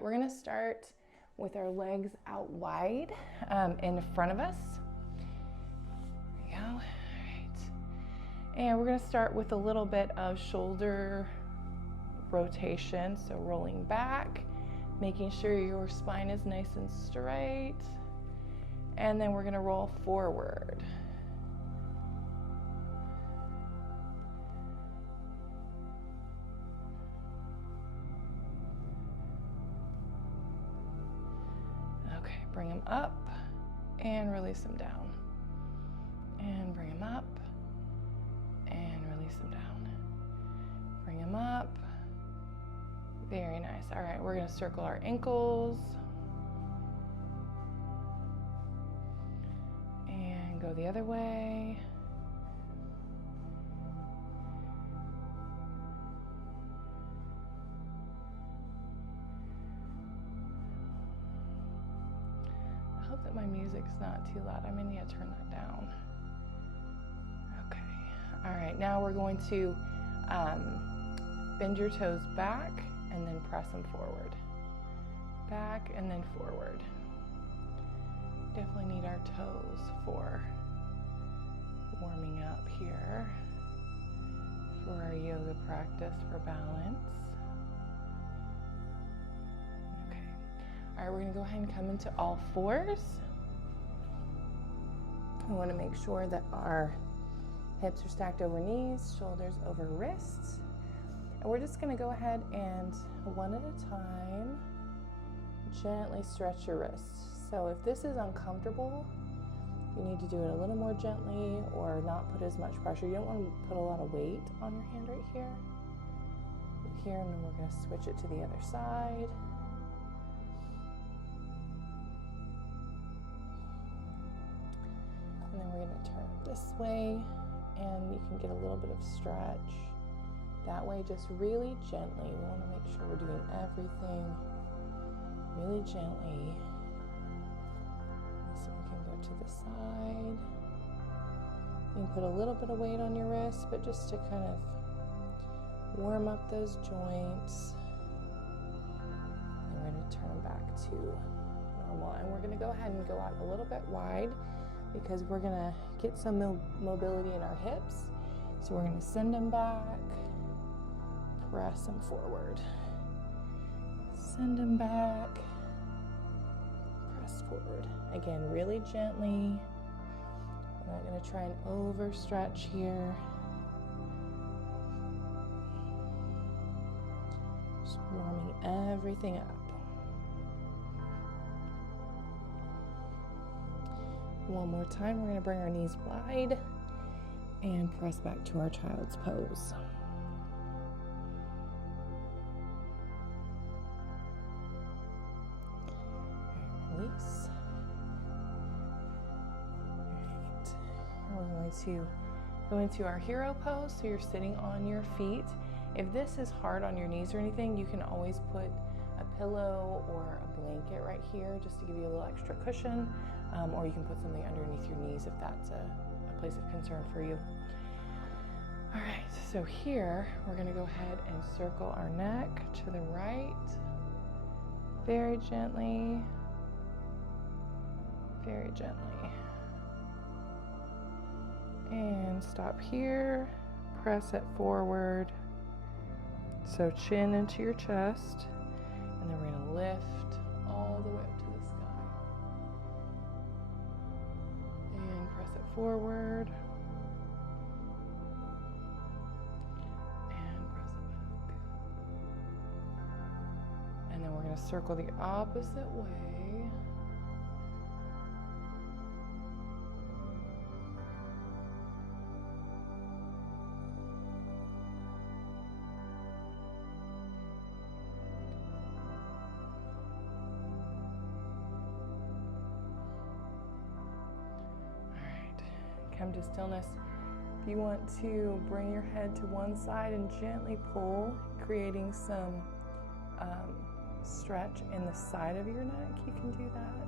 We're gonna start with our legs out wide in front of us. There we go. All right. And we're gonna start with a little bit of shoulder rotation. So rolling back, making sure your spine is nice and straight. And then we're gonna roll forward. Okay, bring them up and release them down. And bring them up and release them down. Bring them up. Very nice. All right, we're gonna circle our ankles. And go the other way. I hope that my music's not too loud. I may need to turn that down. Okay. All right, now we're going to bend your toes back and then press them forward. Back and then forward. Definitely need our toes for warming up here for our yoga practice for balance. Okay. All right, we're gonna go ahead and come into all fours. We wanna make sure that our hips are stacked over knees, shoulders over wrists. And we're just gonna go ahead and one at a time, gently stretch your wrists. So if this is uncomfortable, you need to do it a little more gently or not put as much pressure. You don't want to put a lot of weight on your hand right here. Here, and then we're gonna switch it to the other side. And then we're gonna turn it this way, and you can get a little bit of stretch. That way, just really gently. We want to make sure we're doing everything really gently. So we can go to the side. You can put a little bit of weight on your wrist, but just to kind of warm up those joints. And we're going to turn them back to normal. And we're going to go ahead and go out a little bit wide because we're going to get some mobility in our hips. So we're going to send them back. Press them forward. Send them back. Press forward. Again, really gently. We're not going to try and overstretch here. Just warming everything up. One more time, we're going to bring our knees wide and press back to our child's pose. Release. All right. We're going to go into our hero pose. So you're sitting on your feet. If this is hard on your knees or anything, you can always put a pillow or a blanket right here just to give you a little extra cushion. Or you can put something underneath your knees if that's a place of concern for you. All right, so here we're going to go ahead and circle our neck to the right. Very gently. Very gently. And stop here, press it forward. So chin into your chest, and then we're gonna lift all the way up to the sky. And press it forward. And press it back. And then we're gonna circle the opposite way. Come to stillness. If you want to bring your head to one side and gently pull, creating some stretch in the side of your neck, you can do that.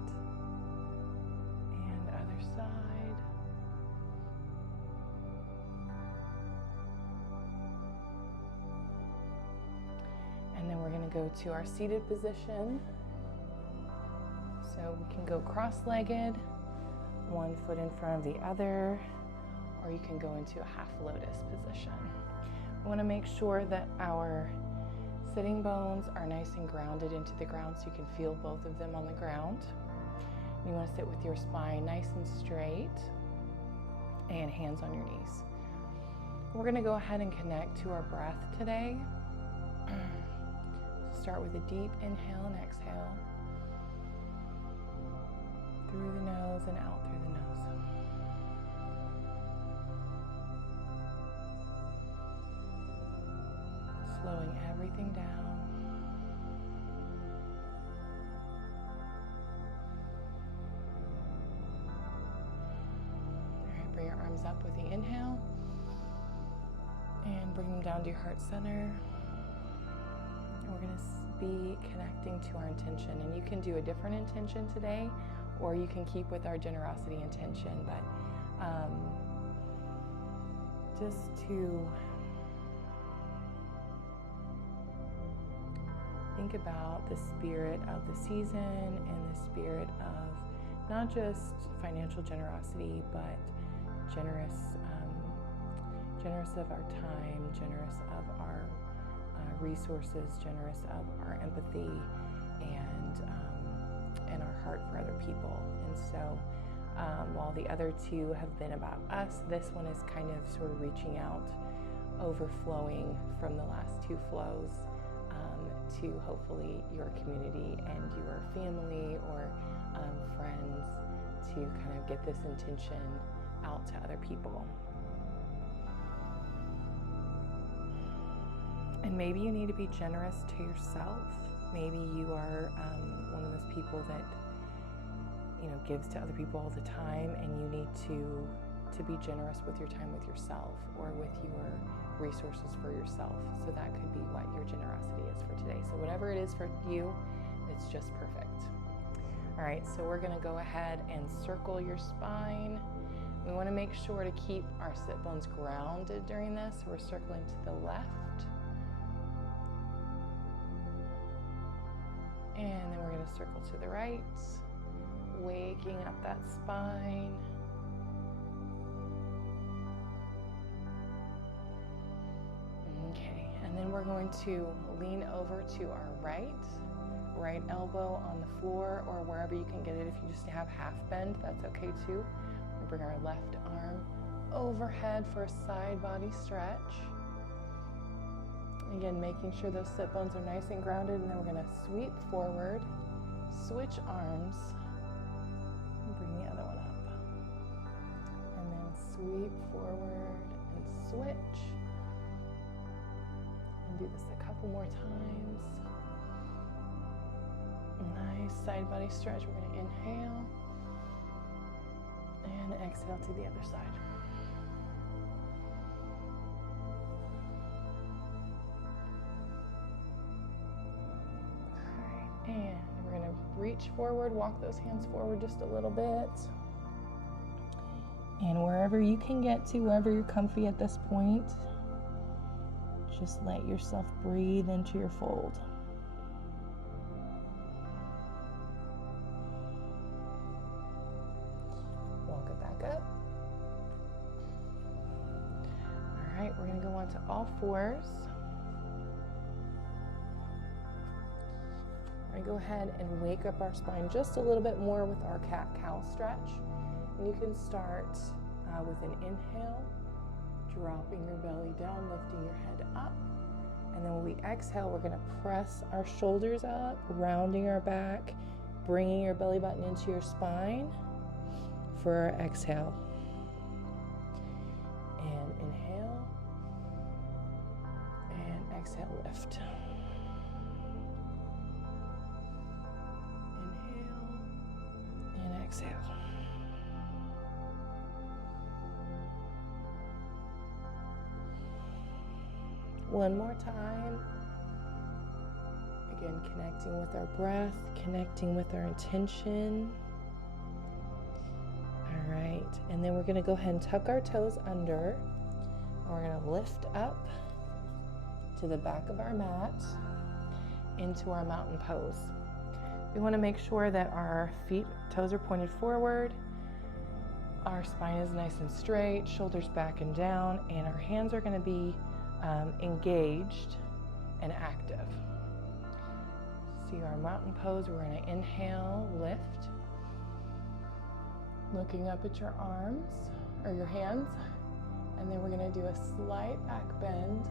And other side. And then we're going to and go to our seated position. So we can go cross-legged, one foot in front of the other, or you can go into a half lotus position. We want to make sure that our sitting bones are nice and grounded into the ground so you can feel both of them on the ground. You want to sit with your spine nice and straight and hands on your knees. We're going to go ahead and connect to our breath today. Start with a deep inhale and exhale. Through the nose and out through the nose. Slowing everything down. All right, bring your arms up with the inhale and bring them down to your heart center. And we're going to be connecting to our intention, and you can do a different intention today, or you can keep with our generosity intention, but just to think about the spirit of the season and the spirit of not just financial generosity, but generous of our time, generous of our resources, generous of our empathy, and our heart for other people. And so while the other two have been about us, this one is kind of sort of reaching out, overflowing from the last two flows to hopefully your community and your family or friends, to kind of get this intention out to other people. And maybe you need to be generous to yourself. Maybe you are one of those people that gives to other people all the time, and you need to be generous with your time with yourself or with your resources for yourself. So that could be what your generosity is for today. So whatever it is for you, it's just perfect. All right, so we're going to go ahead and circle your spine. We want to make sure to keep our sit bones grounded during this. So we're circling to the left. And then we're going to circle to the right, waking up that spine. Okay, and then we're going to lean over to our right elbow on the floor or wherever you can get it. If you just have half bend, that's okay too. We bring our left arm overhead for a side body stretch. Again, making sure those sit bones are nice and grounded, and then we're going to sweep forward, switch arms, and bring the other one up. And then sweep forward and switch. And do this a couple more times. Nice side body stretch. We're going to inhale and exhale to the other side. And we're going to reach forward, walk those hands forward just a little bit. And wherever you can get to, wherever you're comfy at this point, just let yourself breathe into your fold. Walk it back up. All right, we're going to go on to all fours. Go ahead and wake up our spine just a little bit more with our cat-cow stretch. And you can start with an inhale, dropping your belly down, lifting your head up. And then when we exhale, we're going to press our shoulders up, rounding our back, bringing your belly button into your spine for our exhale. And inhale, and exhale, lift. Exhale. One more time. Again, connecting with our breath, connecting with our intention. All right, and then we're going to go ahead and tuck our toes under. And we're going to lift up to the back of our mat. into our mountain pose. We want to make sure that our toes are pointed forward, our spine is nice and straight, shoulders back and down, and our hands are going to be engaged and active. See our mountain pose, we're going to inhale, lift, looking up at your arms or your hands, and then we're going to do a slight back bend,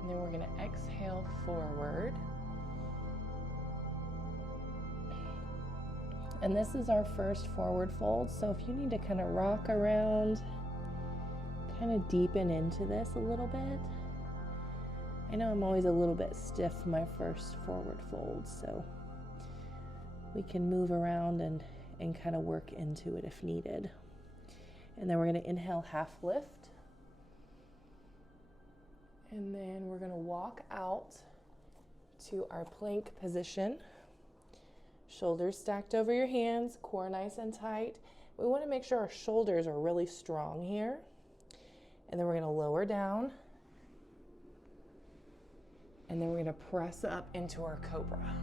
and then we're going to exhale forward. And this is our first forward fold, so if you need to kind of rock around, kind of deepen into this a little bit. I know I'm always a little bit stiff my first forward fold, so we can move around and kind of work into it if needed. And then we're going to inhale, half lift. And then we're going to walk out to our plank position. Shoulders stacked over your hands, core nice and tight. We want to make sure our shoulders are really strong here. And then we're going to lower down. And then we're going to press up into our cobra.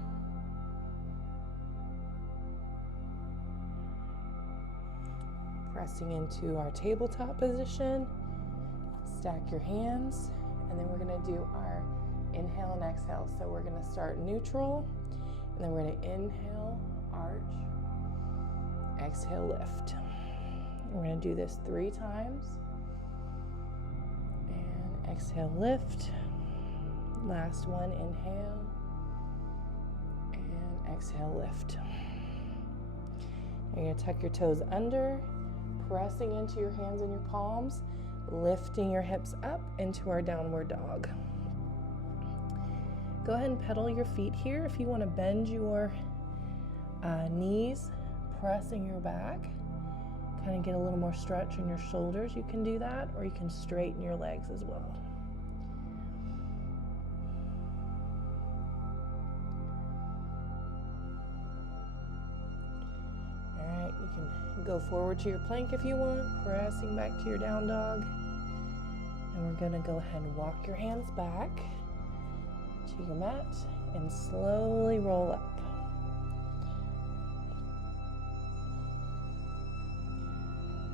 Pressing into our tabletop position. Stack your hands. And then we're going to do our inhale and exhale. So we're going to start neutral. And then we're going to inhale, arch, exhale, lift. We're going to do this 3 times. And exhale, lift. Last one, inhale, and exhale, lift. You're going to tuck your toes under, pressing into your hands and your palms, lifting your hips up into our downward dog. Go ahead and pedal your feet here. If you want to bend your knees, pressing your back, kind of get a little more stretch in your shoulders, you can do that, or you can straighten your legs as well. All right, you can go forward to your plank if you want, pressing back to your down dog. And we're going to go ahead and walk your hands back to your mat and slowly roll up.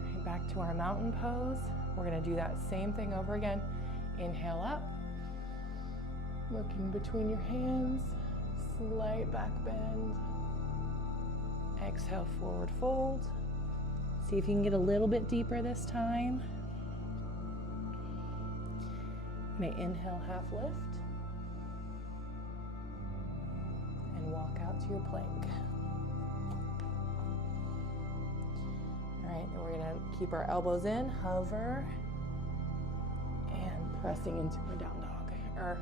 Right, back to our mountain pose. We're going to do that same thing over again. Inhale up, looking between your hands, slight back bend. Exhale, forward fold. See if you can get a little bit deeper this time. You may inhale, half lift. Walk out to your plank. All right, and we're going to keep our elbows in, hover, and pressing into our down dog, or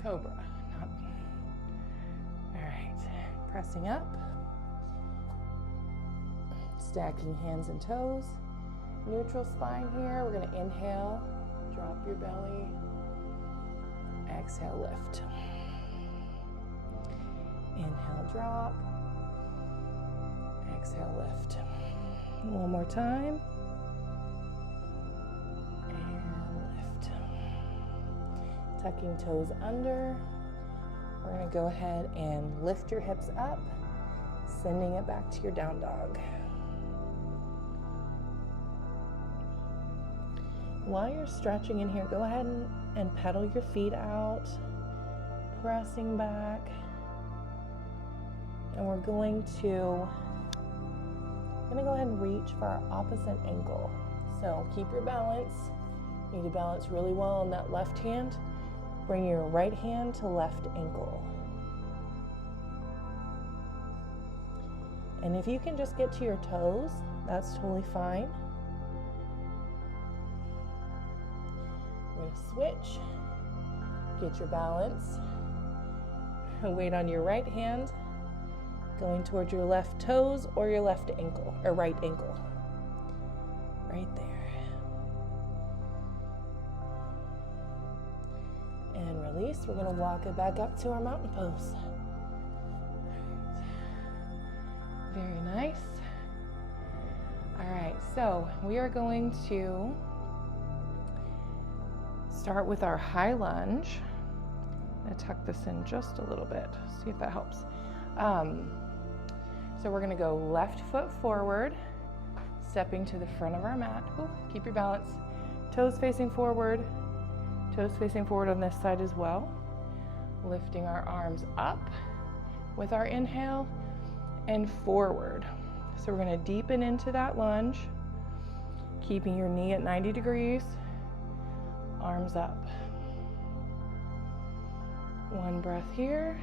cobra. All right, pressing up, stacking hands and toes, neutral spine here. We're going to inhale, drop your belly, exhale, lift. Inhale, drop. Exhale, lift. One more time. And lift. Tucking toes under. We're going to go ahead and lift your hips up, sending it back to your down dog. While you're stretching in here, go ahead and pedal your feet out, pressing back. And we're going to go ahead and reach for our opposite ankle. So keep your balance. You need to balance really well on that left hand. Bring your right hand to left ankle. And if you can just get to your toes, that's totally fine. We're going to switch. Get your balance. Weight on your right hand. Going towards your left toes or your left ankle, or right ankle. Right there. And release. We're going to walk it back up to our mountain pose. Very nice. All right, so we are going to start with our high lunge. I'm going to tuck this in just a little bit, see if that helps. So we're going to go left foot forward, stepping to the front of our mat. Ooh, keep your balance. Toes facing forward on this side as well. Lifting our arms up with our inhale and forward. So we're going to deepen into that lunge, keeping your knee at 90 degrees, arms up. One breath here.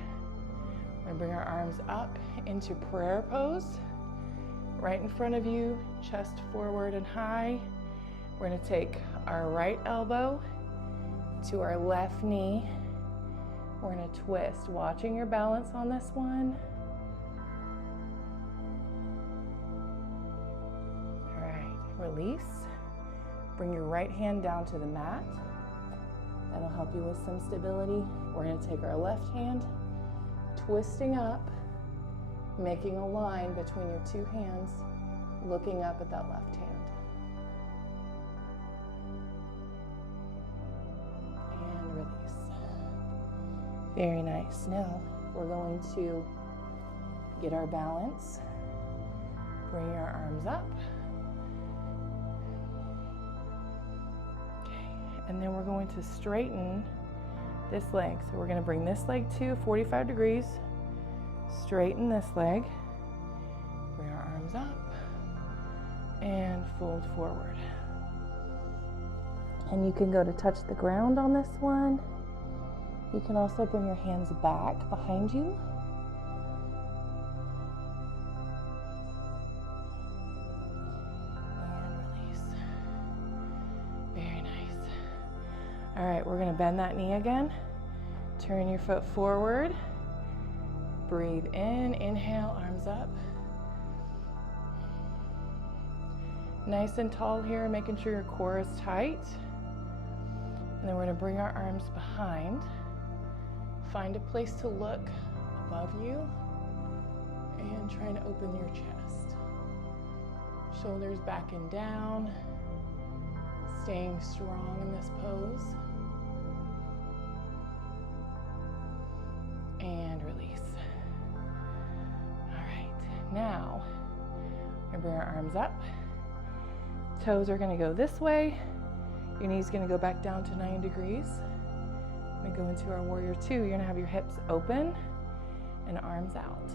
We're going to bring our arms up into prayer pose. Right in front of you, chest forward and high. We're going to take our right elbow to our left knee. We're going to twist, watching your balance on this one. All right, release. Bring your right hand down to the mat. That'll help you with some stability. We're going to take our left hand, twisting up, making a line between your two hands, looking up at that left hand. And release. Very nice. Now we're going to get our balance. Bring our arms up. And then we're going to straighten this leg. So we're going to bring this leg to 45 degrees, straighten this leg, bring our arms up, and fold forward. And you can go to touch the ground on this one. You can also bring your hands back behind you. All right, we're gonna bend that knee again. Turn your foot forward. Breathe in, inhale, arms up. Nice and tall here, making sure your core is tight. And then we're gonna bring our arms behind. Find a place to look above you and try to open your chest. Shoulders back and down. Staying strong in this pose. And release. All right, now we're gonna bring our arms up. Toes are gonna go this way. Your knee's gonna go back down to 90 degrees. We're gonna go into our warrior two. You're gonna have your hips open and arms out.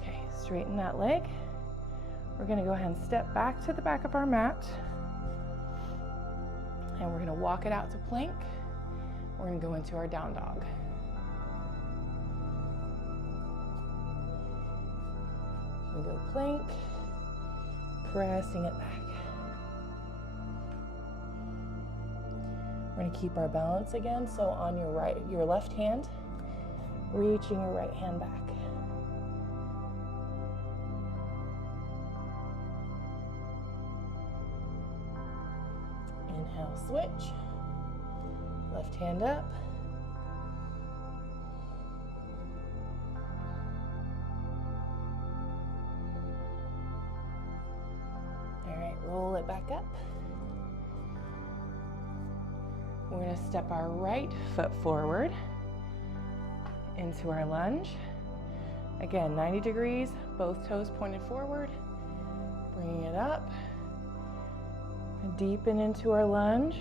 Okay, straighten that leg. We're going to go ahead and step back to the back of our mat, and we're going to walk it out to plank. We're going to go into our down dog. We go plank, pressing it back. We're going to keep our balance again. So on your left hand, reaching your right hand back. Inhale, switch. Left hand up. All right, roll it back up. We're going to step our right foot forward into our lunge. Again, 90 degrees, both toes pointed forward. Bringing it up. Deepen into our lunge,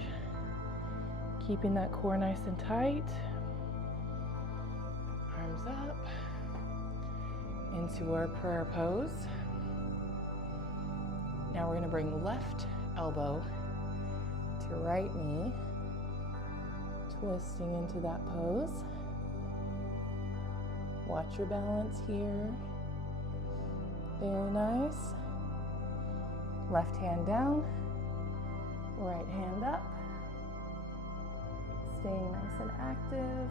keeping that core nice and tight. Arms up into our prayer pose. Now we're going to bring left elbow to right knee, twisting into that pose. Watch your balance here. Very nice. Left hand down. Right hand up, staying nice and active,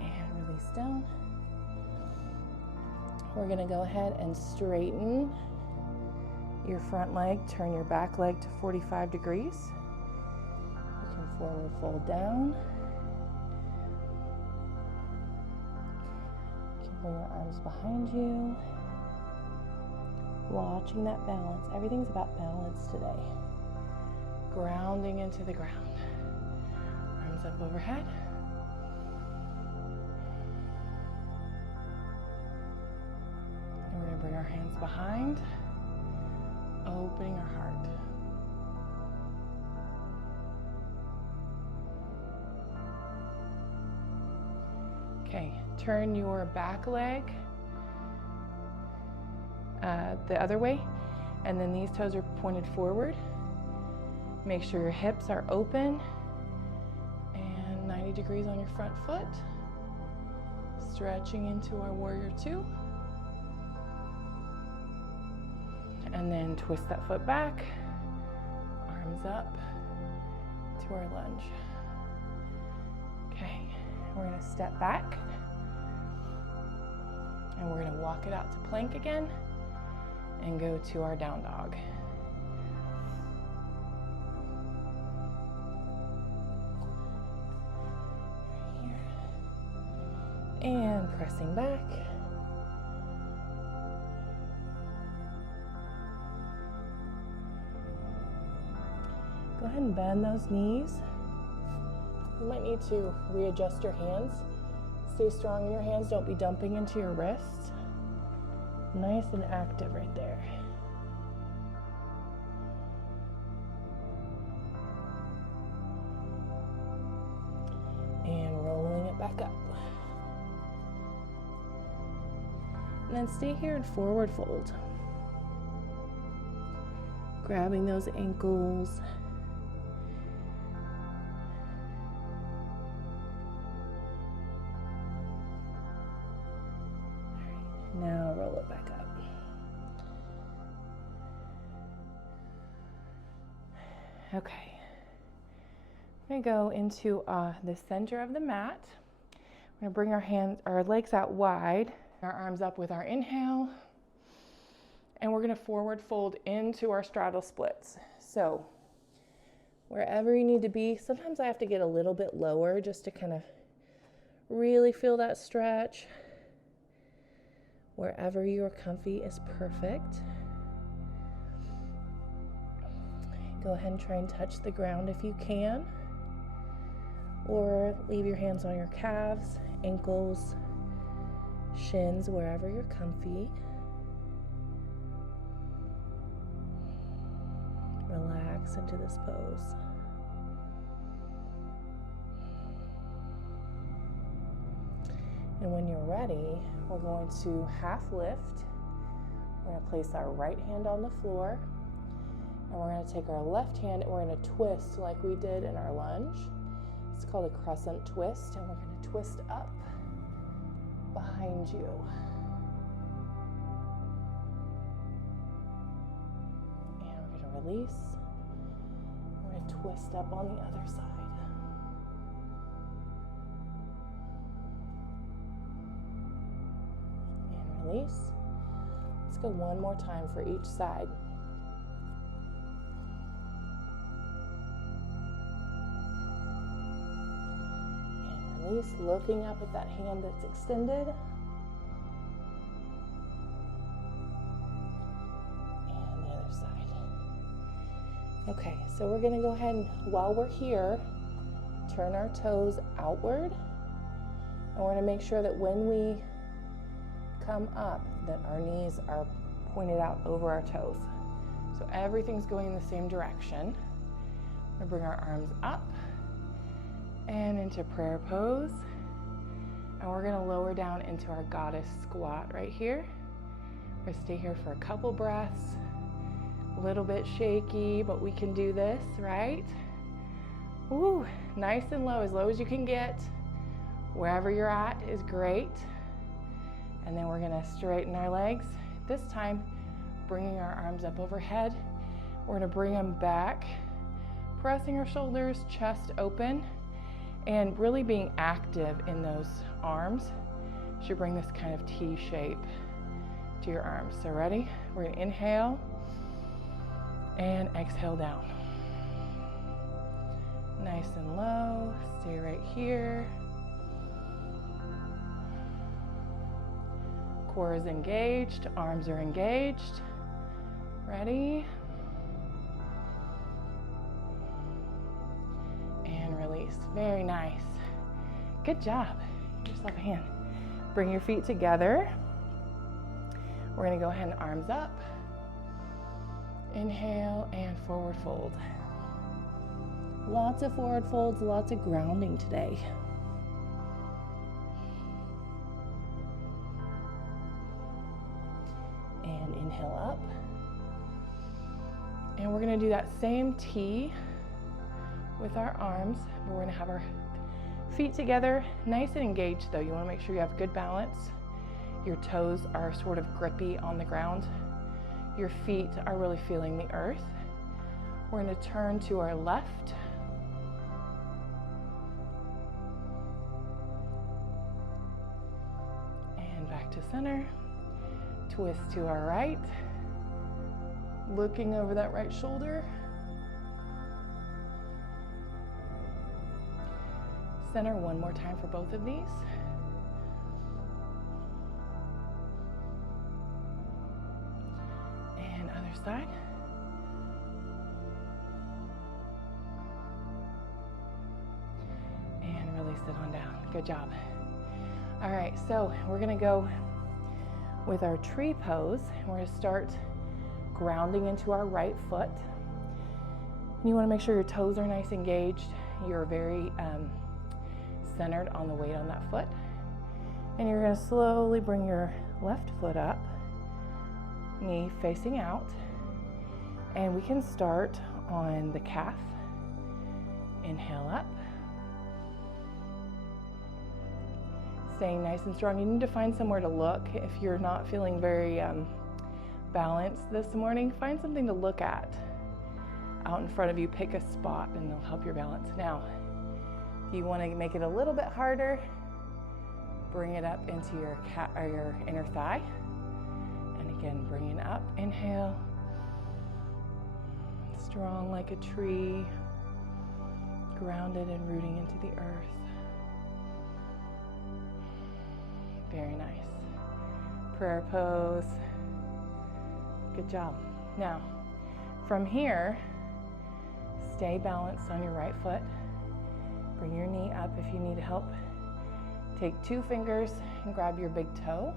and release down. We're going to go ahead and straighten your front leg, turn your back leg to 45 degrees. You can forward fold down. You can bring your arms behind you. Watching that balance. Everything's about balance today. Grounding into the ground. Arms up overhead. And we're going to bring our hands behind, opening our heart. Okay, turn your back leg the other way, and then these toes are pointed forward. Make sure your hips are open and 90 degrees on your front foot. Stretching into our warrior two. And then twist that foot back, arms up to our lunge. Okay, we're gonna step back and we're gonna walk it out to plank again and go to our down dog. Right here. And pressing back. Go ahead and bend those knees. You might need to readjust your hands. Stay strong in your hands. Don't be dumping into your wrists. Nice and active right there. And rolling it back up. And then stay here in forward fold. Grabbing those ankles. Now roll it back up. Okay. We're going to go into the center of the mat. We're going to bring our legs out wide, our arms up with our inhale, and we're going to forward fold into our straddle splits. So wherever you need to be, sometimes I have to get a little bit lower just to kind of really feel that stretch. Wherever you're comfy is perfect. Go ahead and try and touch the ground if you can, or leave your hands on your calves, ankles, shins, wherever you're comfy. Relax into this pose. And when you're ready, we're going to half lift. We're going to place our right hand on the floor, and we're going to take our left hand and we're going to twist like we did in our lunge. It's called a crescent twist, and we're going to twist up behind you. And we're going to release. We're going to twist up on the other side. Release. Let's go one more time for each side. And release, looking up at that hand that's extended. And the other side. Okay, so we're going to go ahead and, while we're here, turn our toes outward. And we're going to make sure that when we come up, that our knees are pointed out over our toes. So everything's going in the same direction. We're going to bring our arms up and into prayer pose. And we're going to lower down into our goddess squat right here. We're going to stay here for a couple breaths. A little bit shaky, but we can do this, right? Ooh, nice and low as you can get. Wherever you're at is great. And then we're going to straighten our legs. This time, bringing our arms up overhead. We're going to bring them back, pressing our shoulders, chest open, and really being active in those arms. You should bring this kind of T shape to your arms. So ready? We're going to inhale and exhale down. Nice and low. Stay right here. Core is engaged, arms are engaged. Ready? And release. Very nice. Good job. Give yourself a hand. Bring your feet together. We're going to go ahead and arms up. Inhale and forward fold. Lots of forward folds, lots of grounding today. And inhale up. And we're going to do that same T with our arms, but we're going to have our feet together, nice and engaged though. You want to make sure you have good balance. Your toes are sort of grippy on the ground. Your feet are really feeling the earth. We're going to turn to our left. And back to center. Twist to our right. Looking over that right shoulder. Center one more time for both of these. And other side. And release it on down. Good job. All right, so we're gonna go with our tree pose. We're gonna start grounding into our right foot. You wanna make sure your toes are nice and engaged. You're very centered on the weight on that foot. And you're gonna slowly bring your left foot up, knee facing out. And we can start on the calf. Inhale up. Staying nice and strong. You need to find somewhere to look. If you're not feeling very balanced this morning, find something to look at out in front of you. Pick a spot and it'll help your balance. Now, if you want to make it a little bit harder, bring it up into your inner thigh. And again, bring it up. Inhale. Strong like a tree, grounded and rooting into the earth. Very nice. Prayer pose. Good job. Now, from here, stay balanced on your right foot. Bring your knee up if you need help. Take 2 fingers and grab your big toe.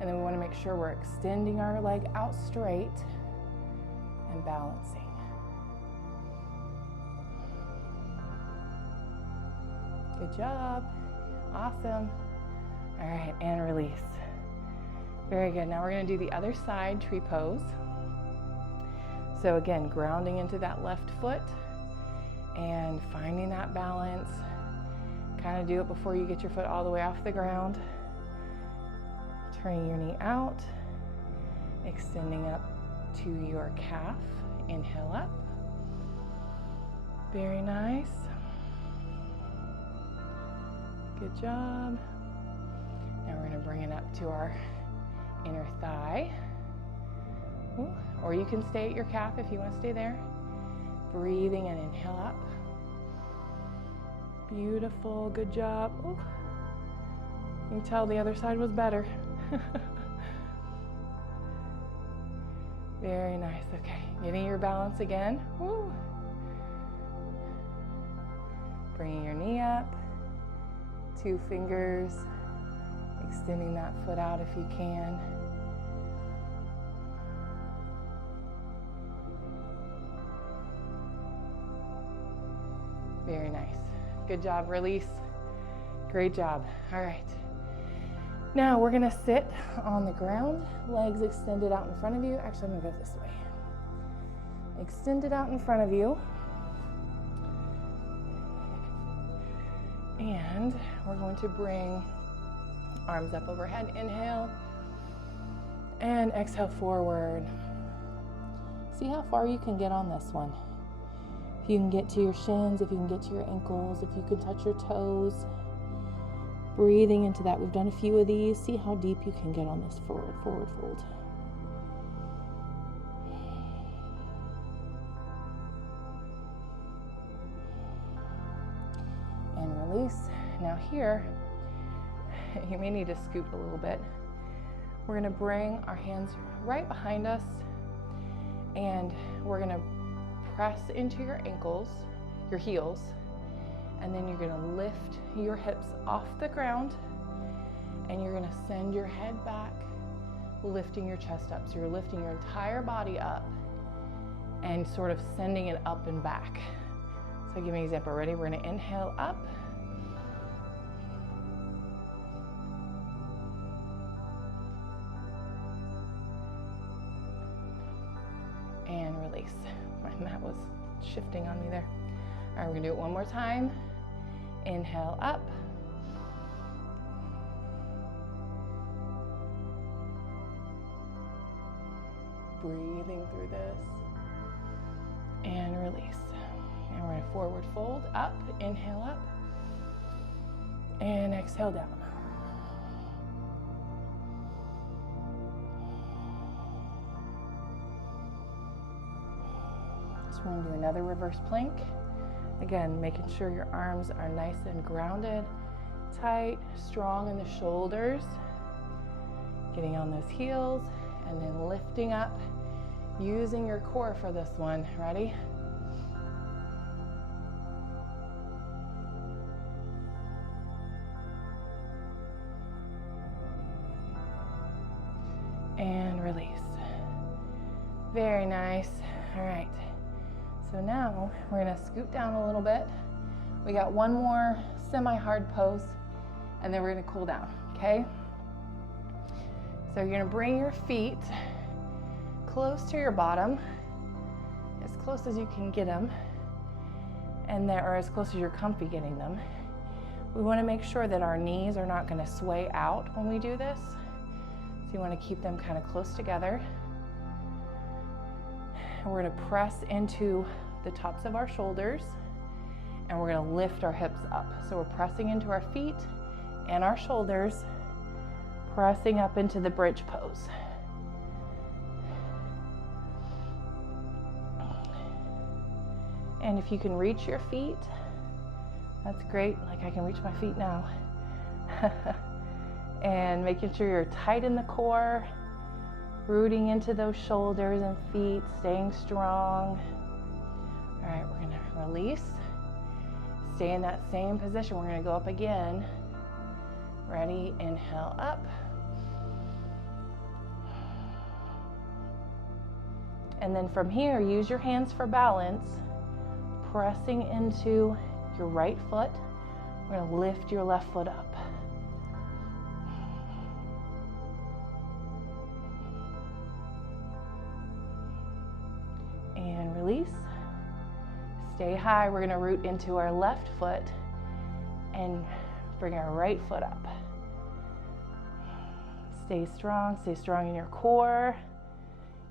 And then we want to make sure we're extending our leg out straight and balancing. Good job. Awesome. All right, and release. Very good. Now we're going to do the other side, tree pose. So again, grounding into that left foot and finding that balance. Kind of do it before you get your foot all the way off the ground. Turning your knee out, extending up to your calf. Inhale up. Very nice. Good job. Now we're going to bring it up to our inner thigh. Ooh. Or you can stay at your calf if you want to stay there. Breathing and inhale up. Beautiful. Good job. Ooh. You can tell the other side was better. Very nice. Okay. Getting your balance again. Woo. Bringing your knee up. 2 fingers. Extending that foot out if you can. Very nice. Good job. Release. Great job. All right. Now we're going to sit on the ground, legs extended out in front of you. Actually, I'm going to go this way. Extended out in front of you. And we're going to bring arms up overhead. Inhale. And exhale forward. See how far you can get on this one. If you can get to your shins, if you can get to your ankles, if you can touch your toes. Breathing into that. We've done a few of these. See how deep you can get on this forward fold. And release. Now here, you may need to scoot a little bit. We're going to bring our hands right behind us And we're gonna press into your ankles, your heels, and then you're gonna lift your hips off the ground, and you're gonna send your head back, lifting your chest up. So you're lifting your entire body up and sort of sending it up and back. So give me an example. Ready? We're gonna inhale up. And release. My mat was shifting on me there. All right, we're gonna do it one more time. Inhale up. Breathing through this. And release. And we're gonna forward fold, up, inhale up. And exhale down. So we're gonna do another reverse plank. Again, making sure your arms are nice and grounded, tight, strong in the shoulders. Getting on those heels and then lifting up, using your core for this one. Ready? And release. Very nice. All right. So now we're gonna scoot down a little bit. We got one more semi-hard pose, and then we're gonna cool down, okay? So you're gonna bring your feet close to your bottom, as close as you can get them, and or as close as you're comfy getting them. We wanna make sure that our knees are not gonna sway out when we do this. So you wanna keep them kind of close together. And we're gonna press into the tops of our shoulders, and we're gonna lift our hips up. So we're pressing into our feet and our shoulders, pressing up into the bridge pose. And if you can reach your feet, that's great. Like I can reach my feet now. And making sure you're tight in the core, rooting into those shoulders and feet, staying strong. All right, we're gonna release. Stay in that same position. We're gonna go up again. Ready? Inhale up. And then from here, use your hands for balance, pressing into your right foot. We're gonna lift your left foot up. And release. Stay high. We're gonna root into our left foot and bring our right foot up. Stay strong in your core.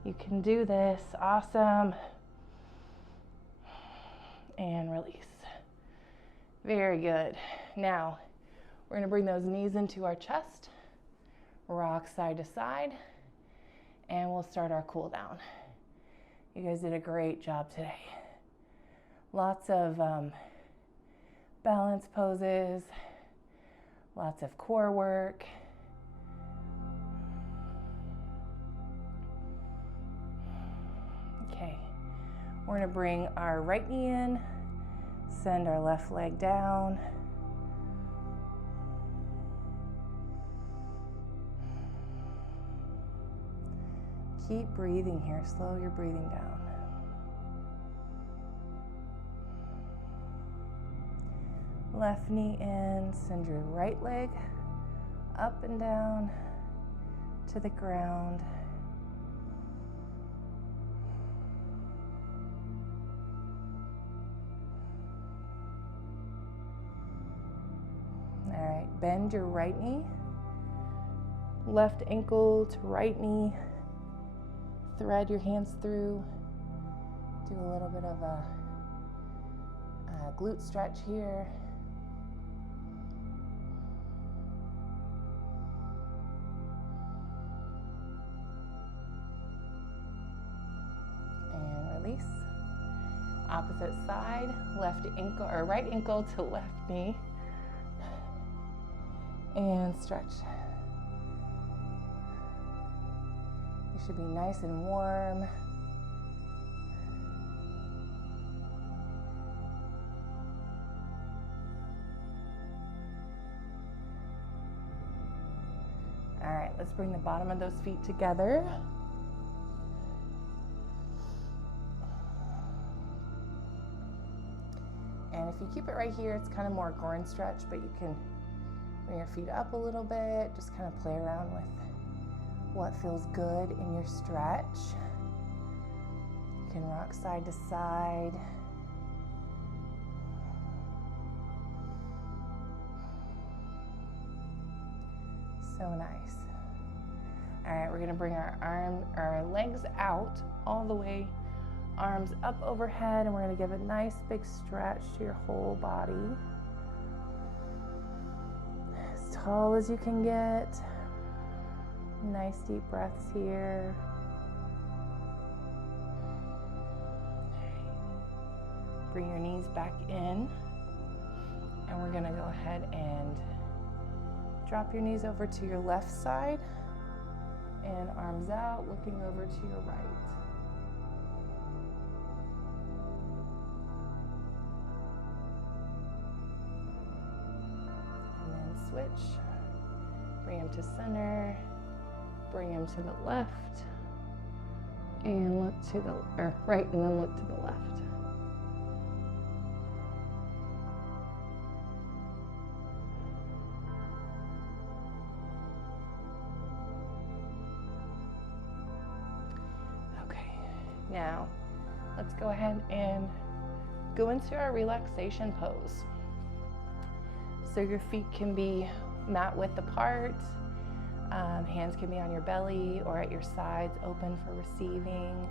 You can do this. Awesome. And release. Very good. Now, we're gonna bring those knees into our chest, rock side to side, and we'll start our cool down. You guys did a great job today. Lots of balance poses, lots of core work. Okay, we're gonna bring our right knee in, send our left leg down. Keep breathing here, slow your breathing down. Left knee in, send your right leg up and down to the ground. All right, bend your right knee, left ankle to right knee. Thread your hands through. Do a little bit of a glute stretch here. And release. Opposite side, left ankle or right ankle to left knee. And stretch. You should be nice and warm. Let's bring the bottom of those feet together. And if you keep it right here, it's kind of more groin stretch, but you can bring your feet up a little bit, just kind of play around with what feels good in your stretch. You can rock side to side. So nice. All right, we're gonna bring our legs out all the way, arms up overhead, and we're gonna give a nice big stretch to your whole body. As tall as you can get. Nice deep breaths here. Bring your knees back in, and we're gonna go ahead and drop your knees over to your left side and arms out, looking over to your right. And then switch. Bring them to center. Bring them to the left. And look to the right, and then look to the left. Now, let's go ahead and go into our relaxation pose. So your feet can be mat width apart, hands can be on your belly or at your sides, open for receiving.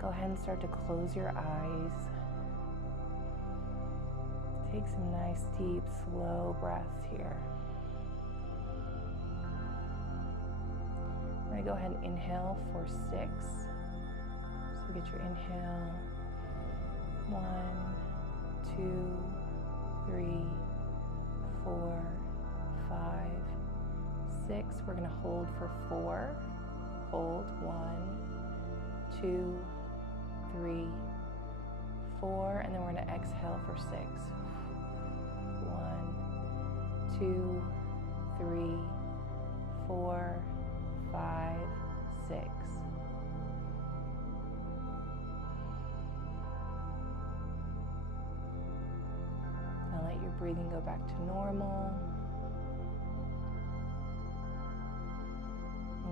Go ahead and start to close your eyes. Take some nice, deep, slow breaths here. We're gonna go ahead and inhale for 6. So get your inhale, 1, 2, 3, 4, 5, 6. We're gonna hold for 4. Hold, 1, 2, 3, 4, and then we're gonna exhale for 6. 1, 2, 3, 4, 5, 6. Now let your breathing go back to normal.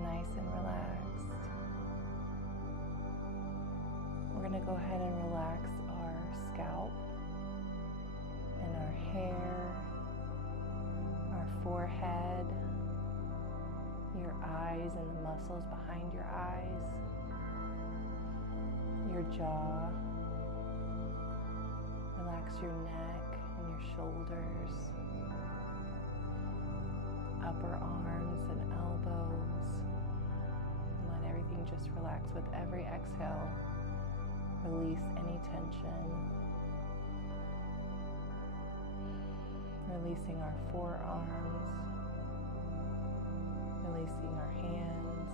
Nice and relaxed. We're going to go ahead and relax our scalp and our hair, our forehead, your eyes and the muscles behind your eyes, your jaw. Relax your neck and your shoulders, upper arms and elbows. Let everything just relax with every exhale. Release any tension. Releasing our forearms. Releasing our hands.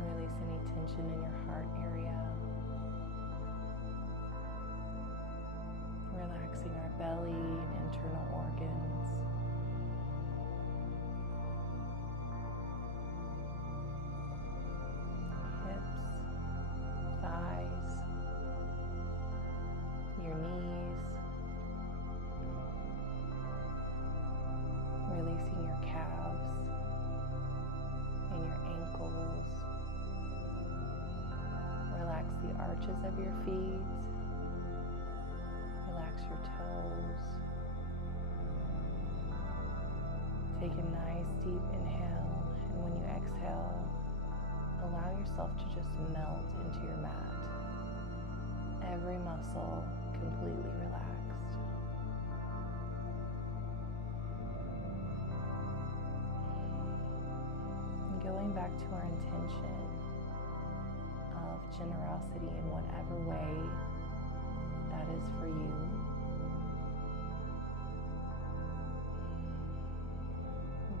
Release any tension in your heart area. Relaxing our belly and internal organs. Hips, thighs, your knees. Releasing your calves and your ankles. Relax the arches of your feet. Relax your toes. Take a nice deep inhale, and when you exhale, allow yourself to just melt into your mat. Every muscle completely relaxed. And going back to our intention of generosity in whatever way that is for you.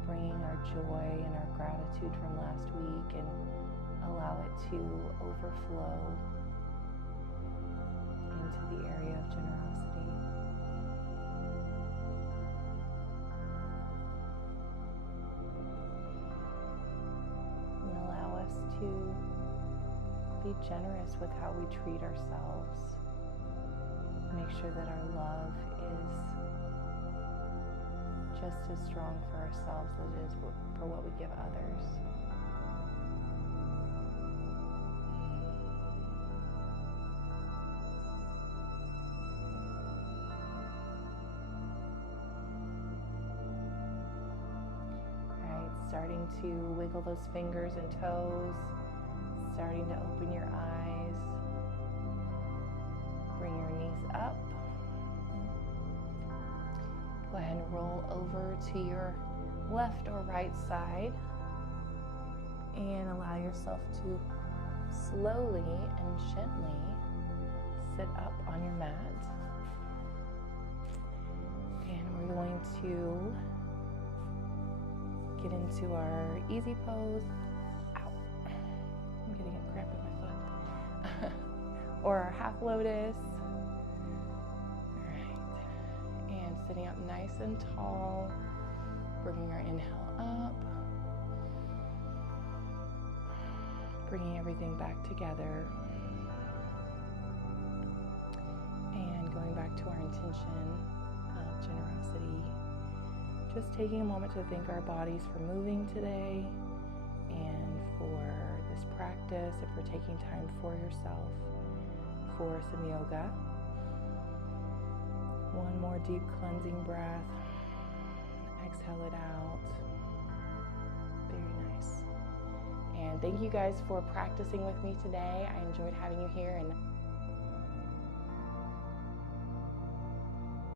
Bringing our joy and our gratitude from last week and allow it to overflow into the area of generosity. be generous with how we treat ourselves. Make sure that our love is just as strong for ourselves as it is for what we give others. Starting to wiggle those fingers and toes, starting to open your eyes. Bring your knees up. Go ahead and roll over to your left or right side and allow yourself to slowly and gently sit up on your mat. And we're going to get into our easy pose. Ow. I'm getting a cramp in my foot. Or our half lotus. All right. And sitting up nice and tall. Bringing our inhale up. Bringing everything back together. And going back to our intention of generosity. Just taking a moment to thank our bodies for moving today and for this practice and for taking time for yourself for some yoga. One more deep cleansing breath. Exhale it out. Very nice. And thank you guys for practicing with me today. I enjoyed having you here, and